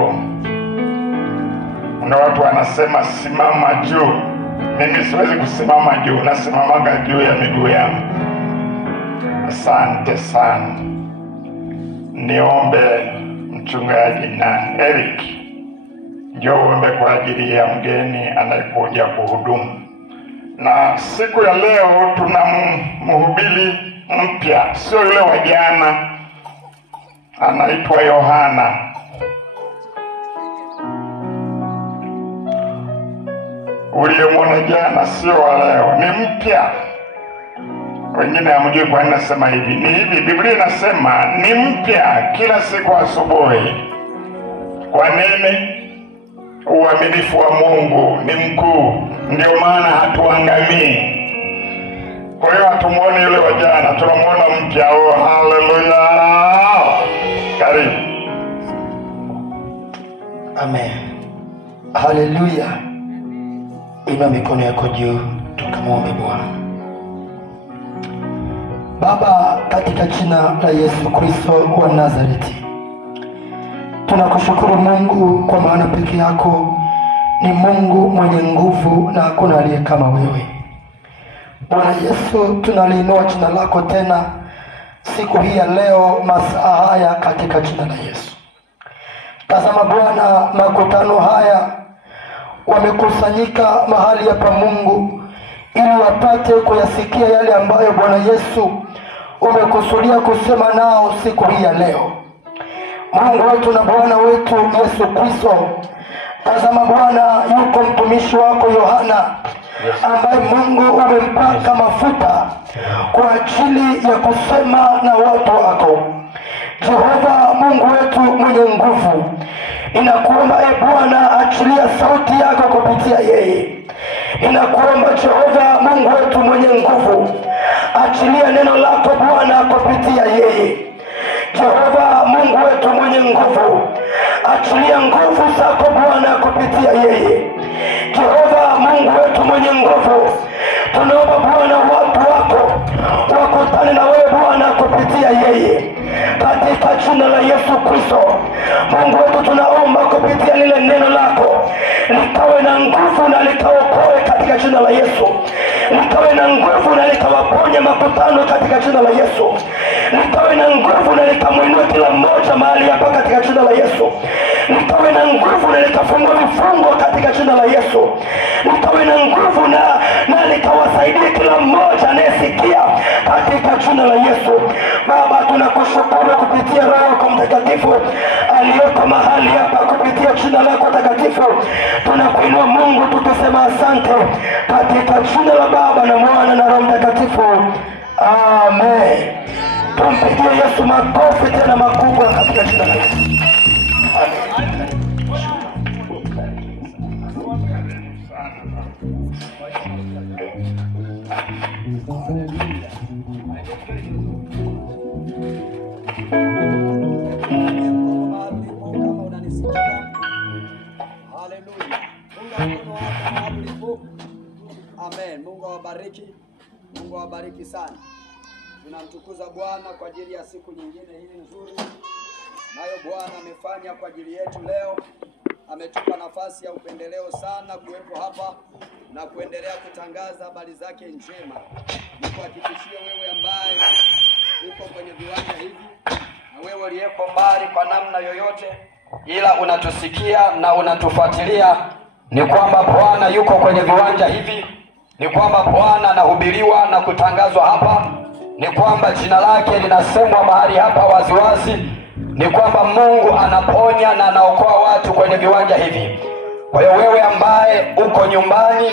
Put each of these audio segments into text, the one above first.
yako. Kuna watu wanasema simama juu. Mimi siwezi kusimama juu, nasimamaga juu ya miguu yangu. Asante sana. Niombe mchungaji na Eric, njoo uombe kwa ajili ya mgeni anayekuja kuhudumu. Na siku ya leo tuna mhubiri mpya, sio yule wa jana, anaitwa Yohana. Uliyemwona jana sio wa leo, ni mpya. Wengine hamjui kwa nini nasema hivi. Ni hivi, Biblia inasema ni mpya kila siku asubuhi. Kwa nini? Uaminifu wa Mungu ni mkuu, ndio maana hatuangamii. Kwa hiyo hatumuoni yule wa jana, tunamuona mpya. Oh, haleluya! Karibu. Amen. Haleluya. Inua mikono yako juu tukamwombe Bwana. Baba, katika jina la Yesu Kristo wa Nazareti, tunakushukuru Mungu kwa maana peke yako ni Mungu mwenye nguvu na hakuna aliye kama wewe. Bwana Yesu, tunaliinua jina lako tena siku hii ya leo, masaa haya, katika jina la Yesu. Tazama Bwana, makutano haya wamekusanyika mahali hapa Mungu, ili wapate kuyasikia yale ambayo Bwana Yesu umekusudia kusema nao siku hii ya leo. Mungu wetu na Bwana wetu Yesu Kristo, tazama Bwana, yuko mtumishi wako Yohana ambaye Mungu umempaka mafuta kwa ajili ya kusema na watu wako. Jehova Mungu wetu mwenye nguvu, inakuomba Bwana, achilia sauti yako kupitia yeye. Inakuomba Jehova Mungu wetu mwenye nguvu, achilia neno lako Bwana kupitia yeye. Jehova Mungu wetu mwenye nguvu, achilia nguvu zako Bwana kupitia yeye. Jehova Mungu wetu mwenye nguvu, tunaomba Bwana watu wako wakutane na wewe Bwana kupitia yeye, katika jina la Yesu Kristo. Mungu wetu, tunaomba kupitia lile neno lako likawe na nguvu na likaokoe katika jina la Yesu. Likawe na nguvu na likawaponya makutano katika jina la Yesu. Likawe na nguvu na likamwinua kila mmoja mahali hapa katika jina la Yesu. Likawe na nguvu na likafungua vifungo katika jina la Yesu. Likawe na nguvu na likawasaidia kila mmoja anayesikia katika jina la Yesu. Baba, tunakushukuru kupitia Roho yako Mtakatifu aliyeko mahali hapa, kupitia jina lako takatifu. Tunakuinua Mungu tukisema asante, katika jina la Baba na Mwana na Roho Mtakatifu. Amen. Tumpigie Yesu makofi tena makubwa katika jina la Yesu. Amen. Amen. Mungu awabariki. Mungu awabariki sana. Tunamtukuza Bwana kwa ajili ya siku nyingine hii nzuri nayo Bwana amefanya kwa ajili yetu leo. Ametupa nafasi ya upendeleo sana kuwepo hapa na kuendelea kutangaza habari zake njema. Nikuhakikishie wewe ambaye uko kwenye viwanja hivi na wewe uliyeko mbali kwa namna yoyote, ila unatusikia na unatufuatilia, ni kwamba Bwana yuko kwenye viwanja hivi, ni kwamba Bwana anahubiriwa na kutangazwa hapa, ni kwamba jina lake linasemwa mahali hapa waziwazi, ni kwamba Mungu anaponya na anaokoa watu kwenye viwanja hivi. Kwa hiyo wewe ambaye uko nyumbani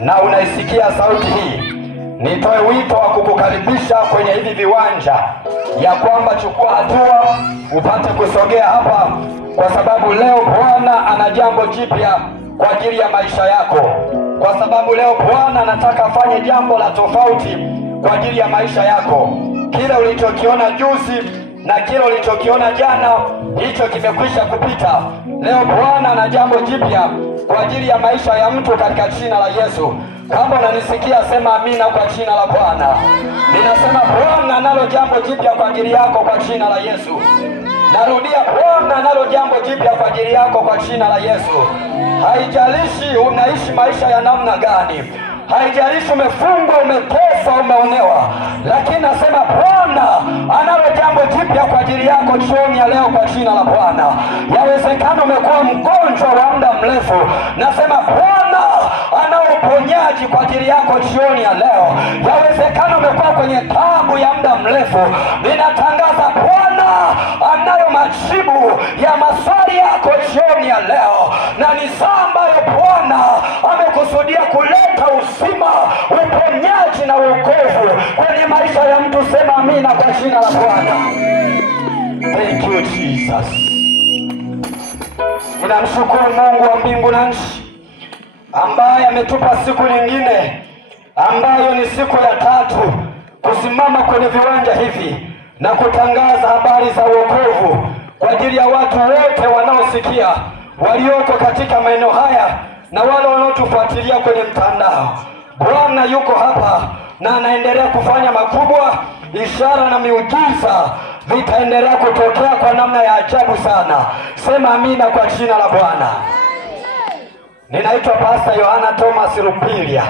na unaisikia sauti hii, nitoe wito wa kukukaribisha kwenye hivi viwanja, ya kwamba chukua hatua upate kusogea hapa, kwa sababu leo Bwana ana jambo jipya kwa ajili ya maisha yako. Kwa sababu leo Bwana anataka afanye jambo la tofauti kwa ajili ya maisha yako. Kile ulichokiona juzi na kile ulichokiona jana, hicho kimekwisha kupita. Leo Bwana ana jambo jipya kwa ajili ya maisha ya mtu katika jina la Yesu. Kama unanisikia sema amina kwa jina la Bwana. Ninasema Bwana analo jambo jipya kwa ajili yako kwa jina la Yesu. Narudia, Bwana analo jambo jipya kwa ajili yako kwa jina la Yesu. Haijalishi unaishi maisha ya namna gani, haijalishi umefungwa, umeteswa, umeonewa, lakini nasema Bwana analo jambo jipya kwa ajili yako jioni ya leo kwa jina la Bwana. Yawezekana umekuwa mgonjwa wa muda mrefu, nasema Bwana anao uponyaji kwa ajili yako jioni ya leo. Yawezekana umekuwa kwenye taabu ya muda mrefu, ninatangaza Bwana anayo majibu ya maswali yako jioni ya leo, na ni saa ambayo Bwana amekusudia kuleta uzima, uponyaji na wokovu kwenye maisha ya mtu. Sema amina kwa jina la Bwana. Thank you Jesus. Ninamshukuru Mungu wa mbingu na nchi ambaye ametupa siku nyingine ambayo ni siku ya tatu kusimama kwenye viwanja hivi na kutangaza habari za wokovu kwa ajili ya watu wote wanaosikia, walioko katika maeneo haya na wale wanaotufuatilia kwenye mtandao. Bwana yuko hapa na anaendelea kufanya makubwa. Ishara na miujiza vitaendelea kutokea kwa namna ya ajabu sana. Sema amina kwa jina la Bwana. Ninaitwa Pastor Yohana Thomas Rupilia.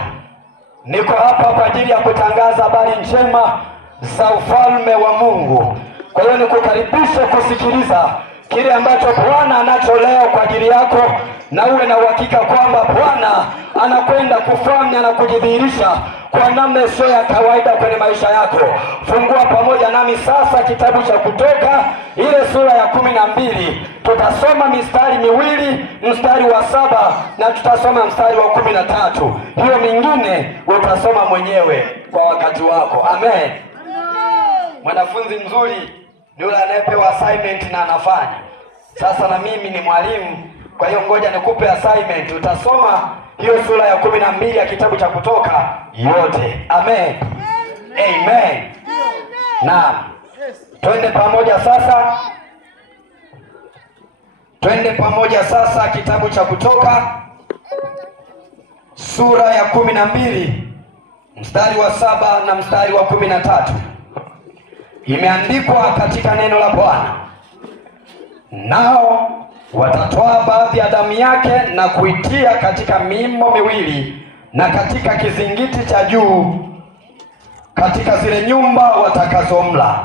Niko hapa kwa ajili ya kutangaza habari njema za ufalme wa Mungu. Kwa hiyo nikukaribishe kusikiliza kile ambacho Bwana anacho leo kwa ajili yako, na uwe na uhakika kwamba Bwana anakwenda kufanya na kujidhihirisha kwa namna isiyo ya kawaida kwenye maisha yako. Fungua pamoja nami sasa kitabu cha Kutoka ile sura ya 12. Tutasoma mistari miwili, mstari wa 7 na tutasoma mstari wa 13. Hiyo mingine utasoma mwenyewe kwa wakati wako. Amen. Mwanafunzi mzuri ni yule anayepewa assignment na anafanya. Sasa na mimi ni mwalimu, kwa hiyo ngoja nikupe assignment. Utasoma hiyo sura ya 12 ya kitabu cha Kutoka yote. Amen. Amen. Naam. Twende pamoja sasa kitabu cha Kutoka sura ya 12 mstari wa 7 na mstari wa 13. Imeandikwa katika neno la Bwana, nao watatoa baadhi ya damu yake na kuitia katika miimo miwili na katika kizingiti cha juu katika zile nyumba watakazomla.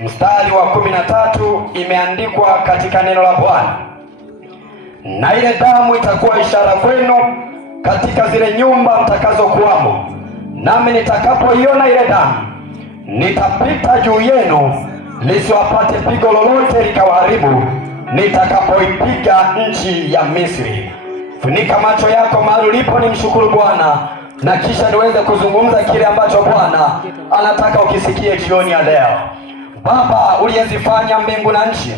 Mstari wa 13 imeandikwa katika neno la Bwana, na ile damu itakuwa ishara kwenu katika zile nyumba mtakazokuwamo, nami nitakapoiona ile damu nitapita juu yenu, lisiwapate pigo lolote likawaharibu nitakapoipiga nchi ya Misri. Funika macho yako mahali ulipo, nimshukuru Bwana na kisha niweze kuzungumza kile ambacho Bwana anataka ukisikie jioni ya leo. Baba uliyezifanya mbingu na nchi,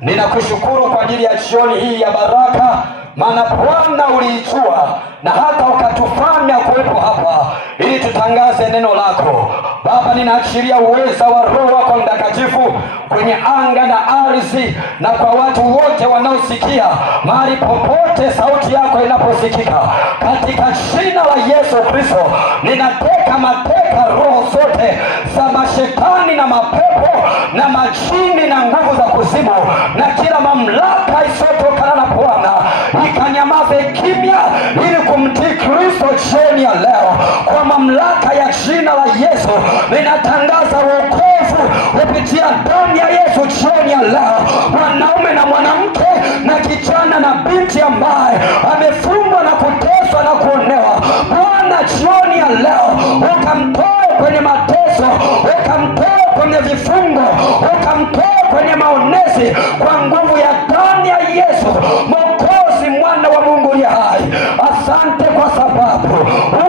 ninakushukuru kwa ajili ya jioni hii ya baraka, maana Bwana uliijua na hata ukatufanya kuwepo hapa ili tutangaze neno lako. Baba, ninaachilia uweza wa Roho wako Mtakatifu kwenye anga na ardhi, na kwa watu wote wanaosikia mahali popote sauti yako inaposikika, katika jina la Yesu Kristo. Ninateka mateka roho zote za mashetani na mapepo na majini na nguvu za kuzimu, na kila mamlaka isiyotokana na Bwana ikanyamaze kimya, ili kumtii Kristo jioni ya leo. Kwa mamlaka ya jina la Yesu ninatangaza wokovu kupitia damu ya Yesu jioni ya leo. Mwanaume na mwanamke na kijana na binti ambaye amefungwa na kuteswa na kuonewa, Bwana jioni ya leo ukamtoe kwenye mateso, ukamtoe kwenye vifungo, ukamtoe kwenye maonezi kwa nguvu ya damu ya Yesu Mwokozi, mwana wa Mungu aliye hai. Asante kwa sababu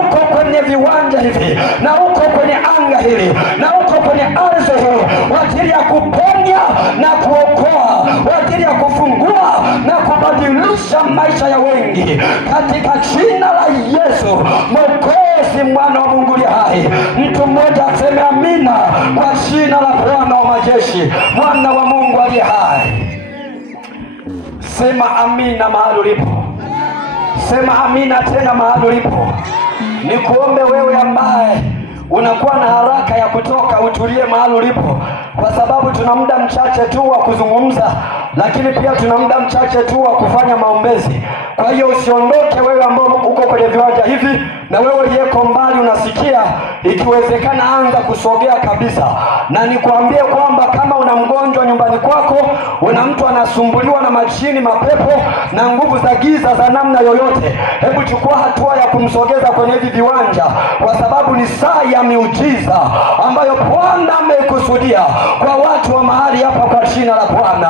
uko kwenye viwanja hivi na uko kwenye anga hili na uko kwenye ardhi hii kwa ajili ya kuponya na kuokoa, kwa ajili ya kufungua na kubadilisha maisha ya wengi, katika jina la Yesu Mwokozi, mwana wa Mungu aliye hai. Mtu mmoja aseme amina kwa jina la Bwana wa majeshi, mwana wa Mungu aliye hai. Sema amina mahali ulipo. Sema amina tena mahali ulipo. Nikuombe wewe ambaye unakuwa na haraka ya kutoka, utulie mahali ulipo. kwa sababu tuna muda mchache tu wa kuzungumza, lakini pia tuna muda mchache tu wa kufanya maombezi. Kwa hiyo usiondoke wewe ambao uko kwenye viwanja hivi, na wewe uliyeko mbali unasikia, ikiwezekana anza kusogea kabisa. Na nikwambie kwamba kama una mgonjwa nyumbani kwako, una mtu anasumbuliwa na majini, mapepo na nguvu za giza za namna yoyote, hebu chukua hatua ya kumsogeza kwenye hivi viwanja, kwa sababu ni saa ya miujiza ambayo Bwana amekusudia kwa watu wa mahali hapa kwa jina la Bwana.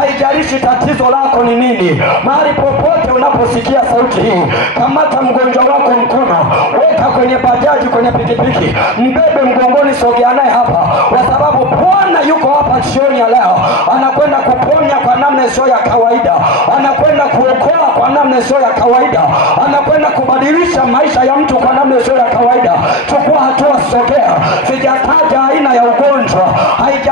Haijalishi tatizo lako ni nini, mahali popote unaposikia sauti hii, kamata mgonjwa wako mkono, weka kwenye bajaji, kwenye pikipiki, mbebe mgongoni, sogea naye hapa, kwa sababu Bwana yuko hapa jioni ya leo. Anakwenda kuponya kwa namna isiyo ya kawaida, anakwenda kuokoa kwa namna isiyo ya kawaida, anakwenda kubadilisha maisha ya mtu kwa namna isiyo ya kawaida. Chukua hatua, sogea. Sijataja aina ya ugonjwa, haijalishi